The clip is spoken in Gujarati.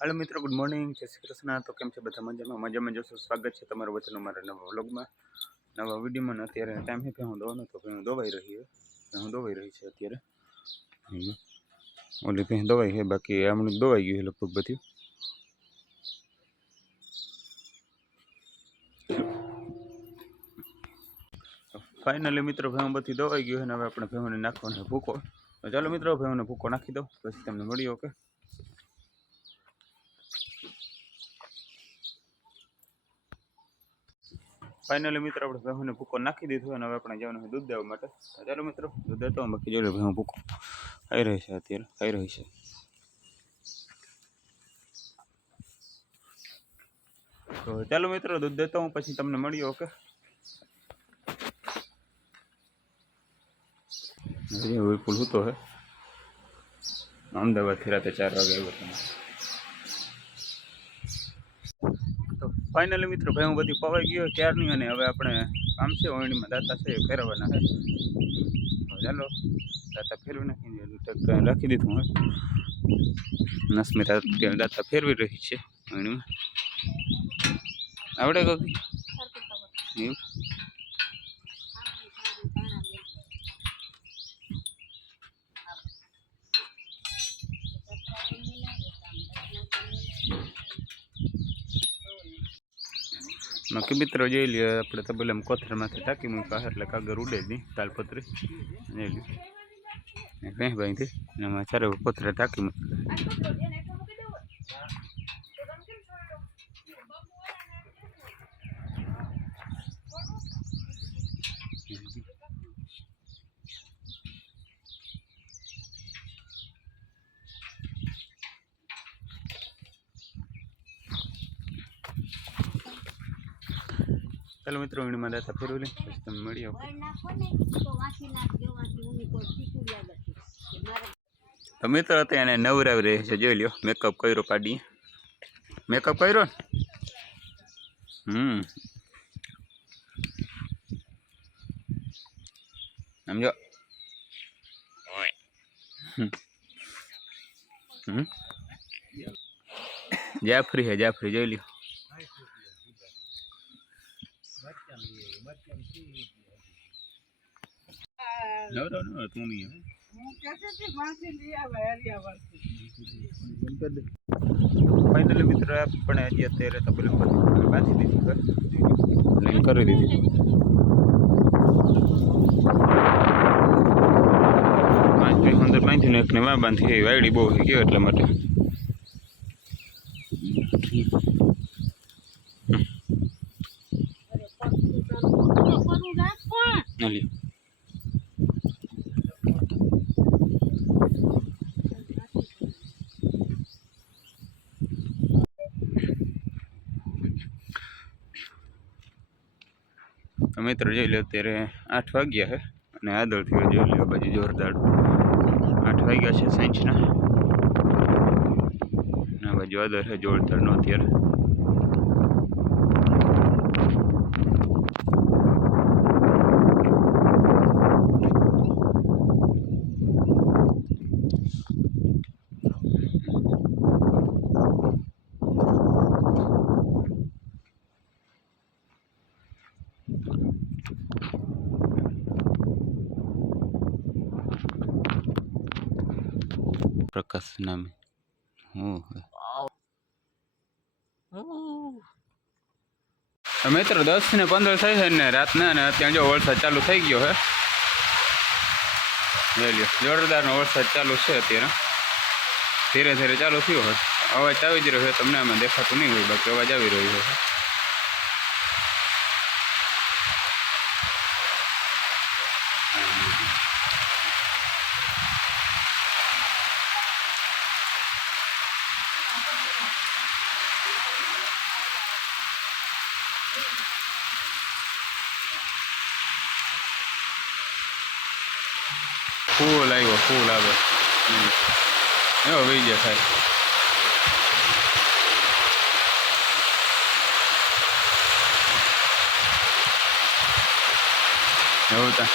हेलो मित्रों, गुड मॉर्निंग, जय श्री कृष्ण। तो केम छे बधा मजा में जशो। स्वागत है तमारा वचन मारा नवा व्लॉग में, नवा विडियो में। अत्यारे टाइम है भેहूँ दो तो भेहूँ दवाई रही है, भेहूँ दवाई रही है अत्यारे। ओली भेह दवाई है, बाकी हमने दवाई गई है लगभग बधी। फाइनली मित्रों भेहूँ बधी दवाई गई है ने हवे आपणे भेहूँ ने नाखवानो है भूको। तो चलो मित्रों भेहूँ ने भूको नाखी दो, पछी तमने मळीए। ओके, फाइनली मित्रों આપણે ભેહુંને ભૂકો નાખી દીધો અને હવે આપણે જવાનું છે દૂધ દેવા માટે। તો ચાલો મિત્રો દૂધ દેતો હું, બાકી જોઈ ભેહું ભૂકો ખાઈ રહી છે, અત્યારે ખાઈ રહી છે। તો ચાલો મિત્રો દૂધ દેતો હું, પછી તમને મળીએ। ઓકે, વિપુલ સૂતો હે, અમદાવાદથી રાતે 4 વાગે આવ્યો હતો। તો ફાઇનલી મિત્રો ભેહું બધી પવાઈ ગયો ક્યારની, અને હવે આપણે કામ છે ઓળણીમાં દાંતા છે ફેરવવાના છે। તો ચાલો દાંતા ફેરવી નાખીને ટ્રેક્ટર રાખી દીધું હોય। નસ્મિતા દાંતા ફેરવી રહી છે ઓળણીમાં। આવડે કોકી એવું? બાકી મિત્રો જોઈ લઈએ, આપણે તબેલામાં કોથળમાંથી ટાંકી મૂક્યા એટલે કાગળ ઉડે જ નહીં, તાલપત્રી જોઈ લઈએ ભેંસ બાંધી એમાં ચારે કોથળે ટાંકી મૂકી। चलो मित्रों वीडियो दाता फेरवी ली, પછી તમે મળીએ। तो मित्र अत्यारे नवरावी रही है, જોઈ લ્યો मेकअप કર્યો પાડી, मेकअप કર્યો ને। समझो जाफरी है, जाफरी જોઈ લ્યો। तू नहीं है फाइनली मित्र अपने हजी अत्यारे तबेला बांधी दीधी लाइन कर दीधी। अंदर बांधी ने एक ने वहाँ बांधी वायड़ी बहु है गयो एटला माटे। मित्र જોઈ લો અત્યારે 8 વાગ્યા છે અને આદળ થયો જોઈ લો બાજુ જોરદાર 8 વાગ્યા છે સાંજના, ના બાજુ આદળ છે જોરદાર નો અત્યારે। प्रकाश नाम मित्र 10 ने 15 થઈ છે ને રાતના, અને અત્યારે જો વરસાદ ચાલુ થઈ ગયો છે। જોઈ લ્યો જોરદારનો વરસાદ ચાલુ છે અત્યારે, ધીરે ધીરે ચાલુ થયો હોય। અવાજ આવી જ રહ્યો છે, તમને આમાં દેખાતું નહીં હોય, બાકી અવાજ આવી રહ્યો છે। फूल आयो, फूल आवे वही जाए થાય। એવું તા